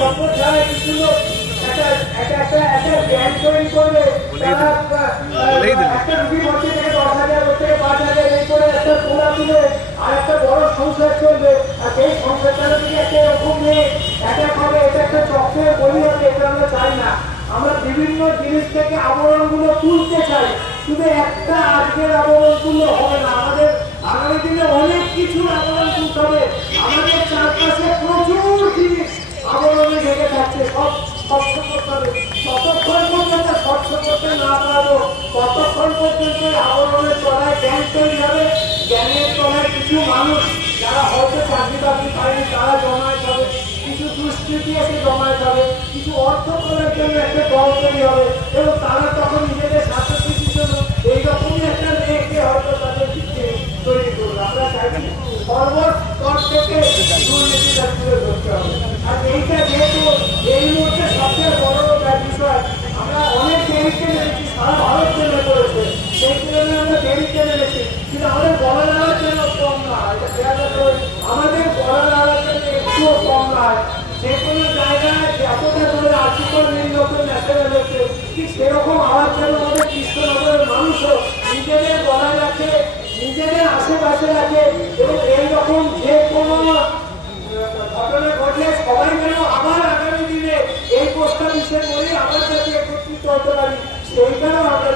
শপথ ছাড়া কিছু লোক একটা ব্যাংক তৈরি করবে, তারা একটা রুগী ভর্তি থেকে 10,000 থেকে 5,000 এই করে একটা তোলা তুলে আর একটা বড় সংসার চলবে। আর সেই সংসারটা যদি একটা এরকম নিয়ে অ্যাটাক হবে, এটা একটা চক্রের বলি হবে, এটা আমরা চাই না। আমরা বিভিন্ন জিনিস থেকে আবরণগুলো তুলতে চাই, শুধু একটা আজকের আবরণ তুললে হবে না, আমাদের আগামী দিনে অনেক কিছুর আবরণ তুলতে হবে। আমাদের চারপাশে প্রচুর জিনিস আবরণে ঢেকে থাকছে, সব স্বচ্ছ করতে হবে। ততক্ষণ পর্যন্ত স্বচ্ছ করতে না পারবো ততক্ষণ পর্যন্ত আবরণের তলায় জ্ঞান তৈরি হবে। জ্ঞানের তলায় কিছু মানুষ যারা হয়তো চাকরি বাকরি পায়নি তারা জমায়েত হবে, কিছু দুষ্কৃতি এসে জমায়েত হবে, কিছু অর্থ করার জন্য একটা দল তৈরি হবে এবং তারা তখন নিজেদের স্বার্থসিদ্ধির জন্য এইরকমই একটা মেয়েকে হয়তো তাদের দিকে তৈরি করবে। আমরা চাইছি সর্বস্তর থেকে দুর্নীতিটা তুলে ধরতে হবে। আর এইটা যেহেতু এই মুহূর্তে সবচেয়ে বড় বিষয়, আমরা অনেক দেরিতে নেমেছি, সারা ভারত জেনে করেছে, সেই তুলনায় আমরা দেরিতে নেমেছি, কিন্তু আমাদের গলা নাড়ার জন্য কম নয়, আমাদের গলা নাড়ার জন্য একটুও কম নয়। যে কোনো জায়গায় যতটা ধরে আর্থিকর নির্বাচন ন্যাশনাল হচ্ছে, ঠিক সেরকম আওয়াজ যেন আমাদের কৃষ্ণনগরের মানুষও নিজেদের গলায় রাখে, নিজেদের আশেপাশে রাখে এবং এইরকম যে কোনো ঘটনা ঘটলে সবাই যেন আবার আগামী দিনে এই প্রস্তাব বিষয় বলে আবার যাতে একত্রিত হতে পারি, সেইটাও আমরা